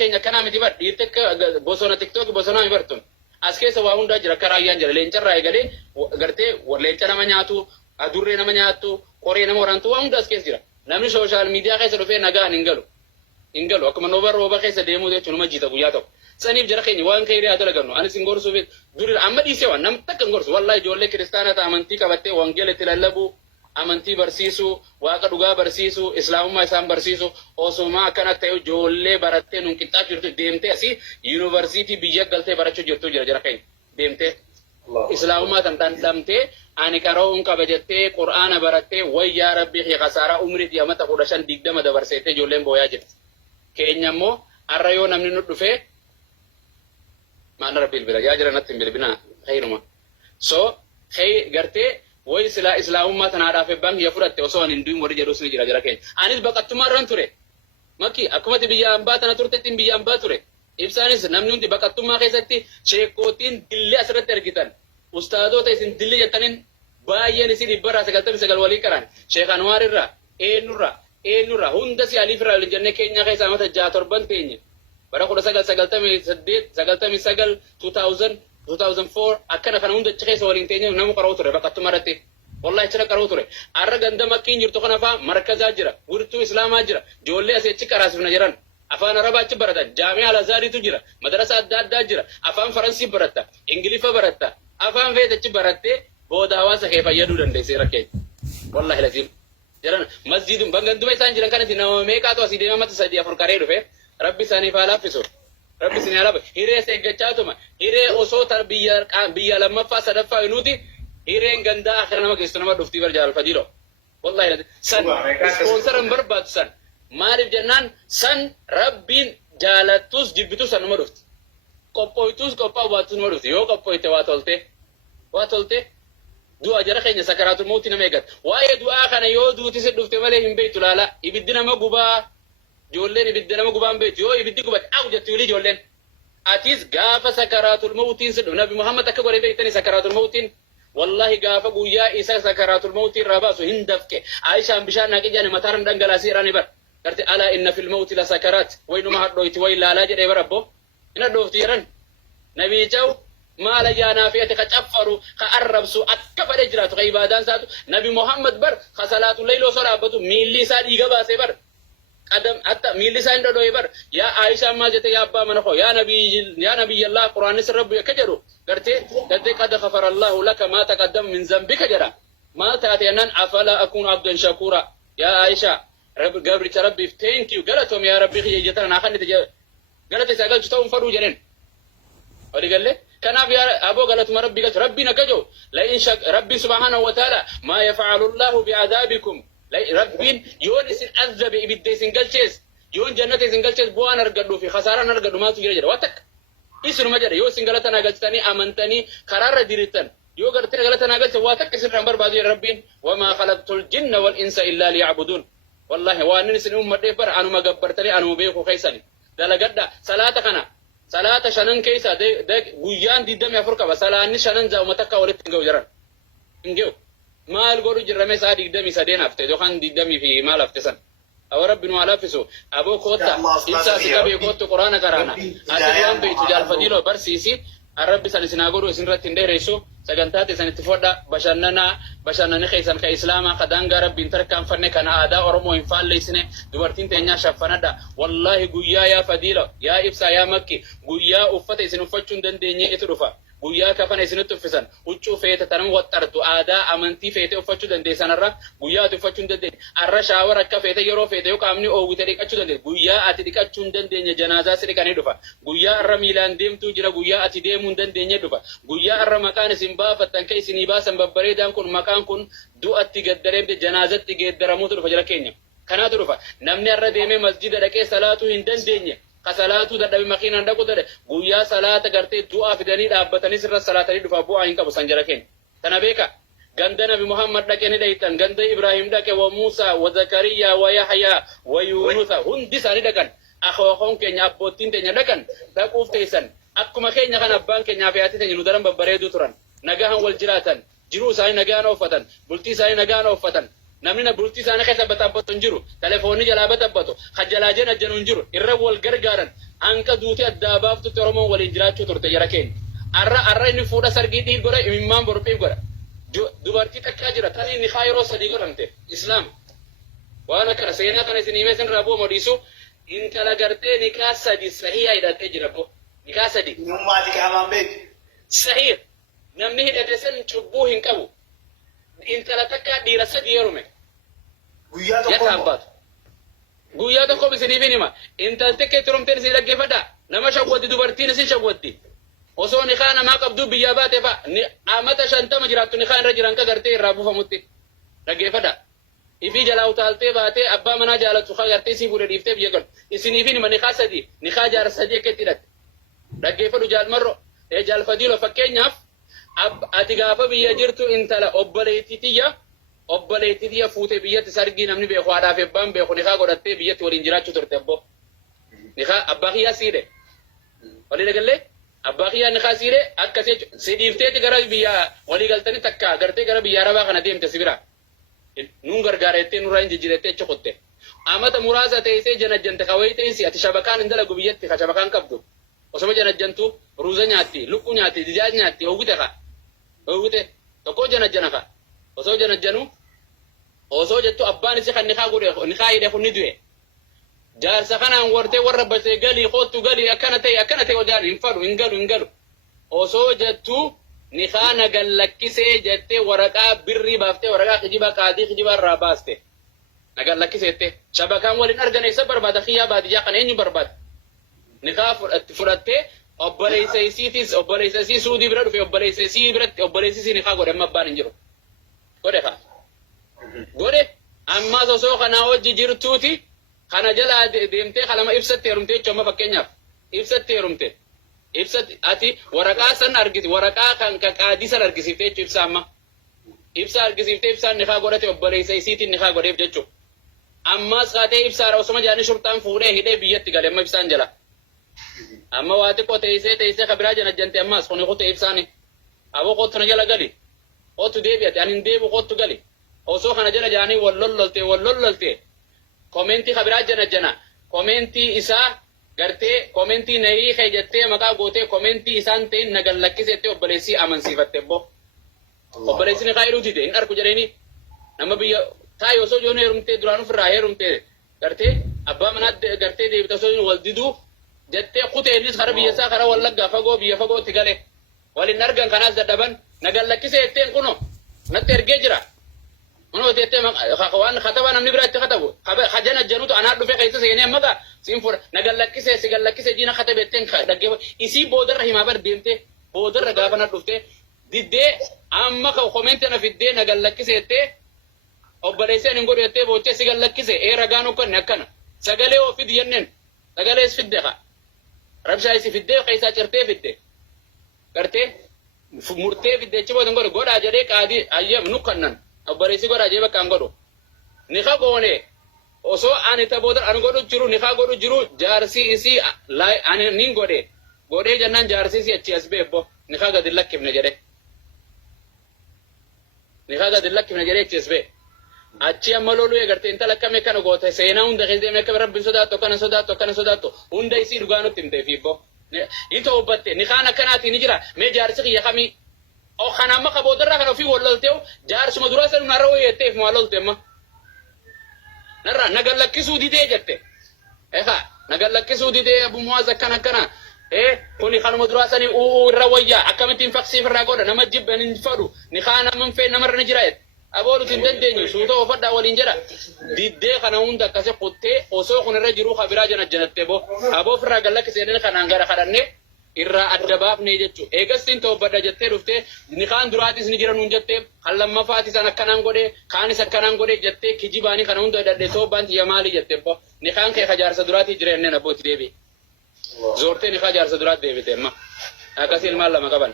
keenya kana miti bar dhiirte bosona tiktok bosona ibartun as keessa waa hunda jira karaayaan jira leencarraa eegalee gartee leenca nama nyaatu adurree nama nyaatu qoree nama waraantu waa hunda as keessa jira namni social media keessa dhufee nagaan hin galu akkuma rooba keessa deemuu jechuun nama jiita guyyaa tokko saniif jara keenya waan kayrii haa dalagannu anis hin gorsuuf durii amma dhiisee waan nam takka hin gorsu wallahi ijoollee kiristaanaa amantii qabattee wangeela itti lallabu amantii barsiisu waaqa dhugaa barsiisu islaamummaa isaan barsiisu osuma akkana ta'e ijoollee barattee nun qixxaa jirtu deemtee asii yuunivarsiitii biyya galtee barachuu jirtu jara keenya deemtee islaamummaa tan dhandhamtee ani qara'uun qaba jettee qur'aana barattee wayyaa rabbii kee kasaaraa umriitii amata 15-20 dabarseettee ijoolleen booyaa jirti keenya immoo har'a yoo namni nu dhufee maan rabbiil bila yaa jira natti hin bilbinaa khayruma so gartee way islaamummaa tanaadhaaf ebbaan kiyya fudhatte osoo hin du'in warri jedhus ni jira jara keenya anis baqattummaa irraan ture makki akkumatti biyya hambaa tana turtettiin biyya hambaa ture ibsaanis namni hundi baqattummaa keessatti sheekootiin dillee asirratti argitan ustaadoota isin dillee jettaniin baay'een isin 199 walii qaran sheek Anwaar irraa eenyurraa hunda si aliif irraa jennee keenya keessaa mata 6-7 teenye bara 1998 2000 2004 akkana kana hunda keessa waliin teenye namu qara'u ture baqattummaa irratti wallahi chira qara'u ture arra ganda makkiin jirtu kana faa markazaa jira wirtuu islaamaa jira ijoollee asii qaraasifna jiran afaan arabaa achi baratan jaami'a al-azhariitu jira madrasa adda addaa jira afaan faransii baratta ingilifa baratta afaan feet achi barattee booda hawaasa kee fayyaduu dandeessee rakkee wallahi lazim jiran masjidun banganduma isaan jiran kanatti nama meeqaatu asii deema mata 3-4 karee dhufe rabbi isaaniif haa laaffisu rabbi isin haa laaffisu hiree seeggachaatuma hiree osoo biyya lammaffaa sadaffaa nuti hireen gandaa akhira nama keessu nama dhuftii barjaal fadiilo wallahi san sponsoran barbaadu san maaliif jennaan san rabbiin jaalattus jibbitus san nama dhufti qophooytus qophaa baattus nama dhufti yoo qophooyte waa tolte du'a jara keenya sakaraatul mawti nama eegat waa'ee du'aa kana yoo duuti si dhufte malee hin beektu laala ibiddi nama gubaa ijoolleen ibiddi nama gubaan beektu yoo ibiddi gubate aw jettu wili ijoolleen atis gaafa sakaraatul mawtiin si dhufu nabi Muhammad akka godhee beektanii sakaraatul mawtiin wallahi gaafa guyyaa isa sakaraatul mawtiin irraa baasu hin dafke Aishaan bishaan naqijaan mataarran dhangalaasii irraan bar garti alaa inna fil mawti la sakaraat waynuma hadhoyti way laalaa jedhee bar abbo ina dhoofti jiran nabii jaw maala jaanaa fi ati ka caffaru ka arrabsu akka fadhe jiraatu ka ibaadaan isaatu nabi Muhammad bar ka salaatul layl osoo dhaabbatu miilli isaa dhiiga baasee bar qadam hatta miilli isaa hin dhodhooye bar yaa Aishaa maal jette yaa abbaa mana koo yaa nabiyallah quraanis rabbu akka jedhu gartee qad ghafara Allahu laka ma taqaddama min zambika jedha maal taate annan afala akunu abdan shakura yaa Aishaa gabricha rabbiif thank you galatoom yaa rabbi xiyyeetan naa kannite galate isaa galchu ta'uun faduu jedhen wali galle kanaaf yaa aboo galatuma rabbi galchu rabbiin akka jiru la in rabbi subhanahu wa ta'ala ma yaf'alu Allahu bi'adabikum rabbiin yoon isin azabe ibidde isin galchees yoon jannata isin galchees bu'aan argadhu fi khasaaran argadhu maatu jira jedha watak isinuma jedha yoo isin galata naa galchitanii amantanii karaarra diriirtan yoo gartee galata naa galche waa takka isin barbaadu jedha rabbiin wamaa khalaqtul jinna wal insa illaa liya'buduun wallahi waan isin ummadheef bara anuma gabbartanii anuma beeku keessani dalagadha salaata shanan keessa guyyaan 24 qaba salaanni shanan zaa'uma takka walitti hin ga'u jiran hin ga'u maal godhu jirrame saa 23 hafte yookaan 20 fi maal hafte san awa rabbi nu alaafisu aboo koota ibsaa si qabee kootu quraana qaraana ati waan beektu jaalfadiiloo barsiisi arrabbi san isinaa godhu isin irratti hin dheeressu sagantaati isan itti fodha bashannani keessan ka islaamaa ka daangaa rabbiin tarkaanfanne kana aadaa oromoo hin faalleessine dubartiin teenyaa shaffanadha wallahi guyyaa yaa fadiilo yaa ibsaa yaa makki guyyaa uffata isin uffachuu hin dandeenye itu dhufa guyyaa kafana isinitti uffisan huccuu feete tanan waxxartu aadaa amantii feete uffachuu dandeessan arra guyyaa ati uffachuu hin dandeenye arra shaawar akka feete yeroo feete yoo qaamni oowwite dhiqachuu dandeesse guyyaa ati dhiqachuu hin dandeenye janaazaa si dhiqanii dhufa guyyaa arra miilaan deemtuu jira guyyaa ati deemuu hin dandeenye dhufa guyyaa arra maqaan isin baafattan ka isinii baasan babbareedaan kun maqaan kun du'atti gaddareemte janaazatti geeddaramuutu dhufa jira keenya kanaatu dhufa namni arra deemee masjida dhaqee salaatuu hin dandeenye kasalaatu dadhabe makiinaan dhaqu dade guyyaa salaata gartee du'aa fidanii dhaabbatanii sirra salaatanii dhufa bu'aa hin qabu san jara keenya kana beeka ganda nabi Muhammad dhaqe ni dhaytan ganda Ibrahim dhaqe wa Musa wa Zakariya wa Yahya wa Yunusa hundi isaanii dhaqan akhawakoon keenya abboottiin teenya dhaqan dhaquuf teessan akkuma keenya kan abbaan keenyaa fi haati teenya nu daran babbareeduu turan nagahan wal jiraatan jiruu isaanii nagaan uffatan bultii isaanii nagaan uffatan namni na bultii isaanii keessa batabbatu hin jiru telefoonni jalaa batabbatu kajalaa jeen ajjanu hin jiru irra wal gargaaran hanqa duutii addaa baaftutti oromoon waliin jiraachuu turte jara keenya arra inni fuudha sargii dhiir godha imimmaan borphii godha dubartii takkaa jira tanii ni yeroo sadii godhamte islaam waan akkana seenaa kana isin himee isin raaboo modiisu intala gartee nikaa sadi sahiha hidhatee jira ko nikaa sadi Nummaati qaamaan beeku. sahih namni hidhate san cubbuu hin qabu intala takkaa dhiira sadi yerume Guyyaa tokko yataan baatu guyyaa tokko isiniif hima intalti kee turumteen isin dhaggeeffadha nama shawwaddi dubartiin isin shawwaddi osoo nikaa namaa qabduu biyyaa baate fa amata 50 jiraattu nikaa irra jiran ka gartee irraa buufamutti dhaggeeffadha ifi jalaa utaaltee baatee abbaa manaa jaalatu ka gartee isii fuudhee dhiiftee biyya galu isiniif hima nikaa sadii nikaa jaara sadii akkeetti hidhatte dhaggeeffadhu jaalmarro jaalfadiilo fakkeenyaaf ati gaafa biyya jirtu intala obboleettitiyya fuutee biyyatti sargii namni beeku haadhaaf ebbaan beeku nikaa godhattee biyyatti waliin jiraachuu turte abbo nikaa abbaa kiyyaa siidhe walii dhagallee abbaa kiyyaa nikaa siidhe akkasii si dhiifteeti gara biyya walii galtanii takka gartee gara biyya arabaa kana deemte si bira nuun gargaarettee nurraa hin jijjiirettee chokotte amata muraasa teessee janajjante kawayii teessi ati shabakaan hin dalagu biyyatti ka shabakaan qabdu osoma janajjantu ruuza nyaatti luqqu nyaatti dijaaj nyaatti hawwite ka hawwite tokko janajjana ka osoo janajjanu osoo jettu abbaan isi kan nikaa godhe nikaa hidhe kun ni du'e jaarsa kanaan wartee warra basee galii kootu galii akkana ta'e odaan hin fadhu hin galu osoo jettu nikaa nagan lakkisee jettee waraqaa birrii baaftee waraqaa kijibaa qaadii kijibaa irraa baaste nagan lakkiseette shabakaan waliin argane isa barbaada kiyyaa baadiyyaa kana eenyu barbaada nikaa fudhattee obboleessa isii suudii bira dhufe obboleessa isii biratti obboleessi isii nikaa godhe amma abbaan hin jiru godhe ammas osoo kanaa hojii jirtuuti kana jalaa deemtee kalama ibsatti heerumte jechuun amma fakkeenyaaf ibsatti heerumte ibsatti ati waraqaa san argisi waraqaa kan qaadii san argisiifte jechuun ibsa amma ibsa argisiifte ibsaan nikaa godhate obboleessa isiitiin nikaa godheef jechuun ammas kaatee ibsaadha osoma jaanii shurtaan fuudhee hidhee biyyatti gale amma ibsaan jala amma waa xiqqoo teessee kabiraa janajjante ammas kuni kutee ibsaani aboo kottu na jala gali kottu deebi'ate ani hin deebi'u kottu gali osoo kana jala jaanii wal lollolte komentii kabiraa janajjana komentii isaa gartee komentii nahii kee jettee maqaa gootee komentii isaan ta'in nagan lakkisettee obboleessii amansiifatte bo obboleessi nikaa hidhuu dide hin argu jedheeni nama biyya taa'e osoo joon heerumtee duraan ofirraa heerumtee gartee abbaa manaa gartee deebite osoo wal diduu jettee kuteenis kara biyyasaa kara wallaggaa fagoo biyya fagootti gale waliin argan kanaas dadhaban nagan lakkisee jetteen kuno natti ergee jira kuno jettee waan kataba namni biraa itti katabu hajana janutu anaa dhufe keessa seenee ammaga siin fura nagan lakkisee si gan lakkisee diina katabetteen dhaggeeffa isii boodarra himaa bar deemtee boodarra gaafa na dhuftee diddee amma komentii na fiddee nagan lakkisee jettee obboleesseen hin godhu jettee boochee si gan lakkisee ragaan okkanne akkana sagalee ofii diyyanneen sagalees fidde ka rabshaa isi fiddee keessaa cirtee fidde gartee murtee fidde achi booda godhu godhaa jedhee qaadii ayyam nu kannan obboleessi godhaa jedhee bakka hin godhu nikaa goone osoo ani ta booda an godhu jiru nikaa godhu jiru jaarsi isii ani nin godhee jennaan jaarsi isii achi as beebbo nikaa gadi lakkifne jedhe achi as bee achi amma loluu eegarte intala akkame kana goote seenaa hunda keessa deemee akka rabbiin sodaattu akkana sodaattu hunda isii dhugaa nutti himtee fiibbo into hubbatte nikaan akkanaatiin ni jira mee jaarsi kiyya kamii kana amma kaboodarraa kana ofii wal lolteewu jaarsuma duraa san narra wayeetteef maa lolte amma narra nagan lakkisuu didee jette nagan lakkisuu didee abumuwaas akkana kuni kanuma duraa sanii irra wayyaa akkamittiin faqsiif irraa godha nama jibban hin fadhu nikaa nama hin fee namarra ni jira jette aboolu tin dandeenyu suuta ofadhaa waliin jedha diddee kana hunda akkasi quttee osoo kun irra jiru kabiraa janajjanatte bo aboo ofirraa gallakkiseenin kanaan gara kadhanne irraa adda baafne jechuu eegastiin toobadha jettee dhuftee nikaan duraatis ni jira nuun jettee kan lammafaatis an akkanaan godhee kaanis akkanaan godhee jettee kijibaanii kana hunda dadhee toobaan tiyya maalii jette bo nikaan kee kajaarsa duraatii jireenneen abbooti deebi zoortee nikaa jaarsa duraat deebite amma akkasi ilmaan lama qaban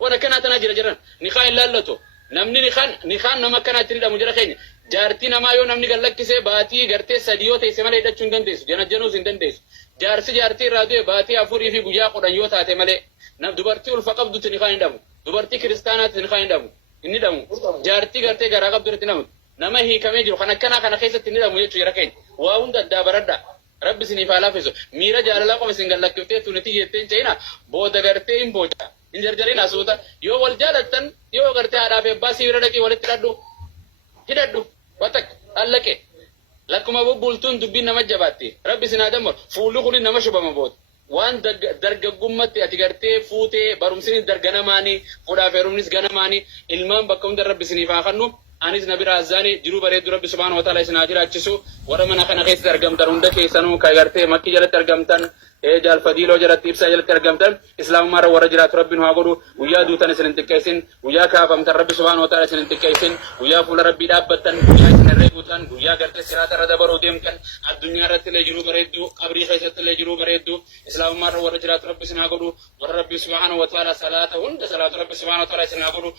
wan akkanaa tanaa jiran nikaa hin laallatu namni nikaan nama akkanaatti hidhamu jira keenya jaartii namaa yoo namni gallakkisee baatii gartee sadii yoo teesse malee hidhachuu hin dandeessu janajjanuus hin dandeessu jaarsi jaartii irraa du'e baatii 4 fi guyyaa 10 yoo taate malee dubartii ulfa qabdutti nikaan hin dhabu dubartii kiristaanaatti nikaan hin dhabu jaartii gartee garaa qabdu irratti namu nama hiikamee jiru kan akkanaa kana keessatti ni dhamu jechuu jira keenya waa hunda addaa baradha rabbi isiniif haa laafisu miira jaalalaa qofa isin gallakkifte tuniti jetteen ceena booda gartee hin boca hin jarjarin asuuta yoo wal jaalattan yoo gartee haadhaaf abbaa siibira dhaqii walitti hidhadhu watak allaqe lakkuma bubbultuun dubbiin nama jabaatti rabbi isin haa dammar fuulli kun nama shubama booda waan dargaggummatti ati gartee fuutee barumsinis darganamaanii fuudhaaf heerumnis ganamaanii ilmaan bakka hunda rabbi isiniif haa kennu anis nabi raazani jiru bareedu rabbi subhanahu wa ta'ala isin haa jiraachisu warra mana kana keessatti argamtan hunda keessanuu ka gartee makkii jalatti argamtan jaal fadiiloo jalatti ibsaa jalatti argamtan islaamummaa warra jiraatu rabbiin haa godhu guyyaa duutan isin hin xiqqeessin guyyaa kaafamtan rabbi subhanahu wa ta'ala isin hin xiqqeessin guyyaa fuula rabbii dhaabbattan guyyaa isin herreeguutan guyyaa gartee siraata irra dabaruu deemtan addunyaa irratti illee jiruu bareeddu qabrii keessatti illee jiruu bareeddu islaamummaa warra jiraatu rabbi isin haa godhu warra rabbi subhanahu wa ta'ala salaata hunda salaatu rabbi subhanahu wa ta'ala isin haa godhu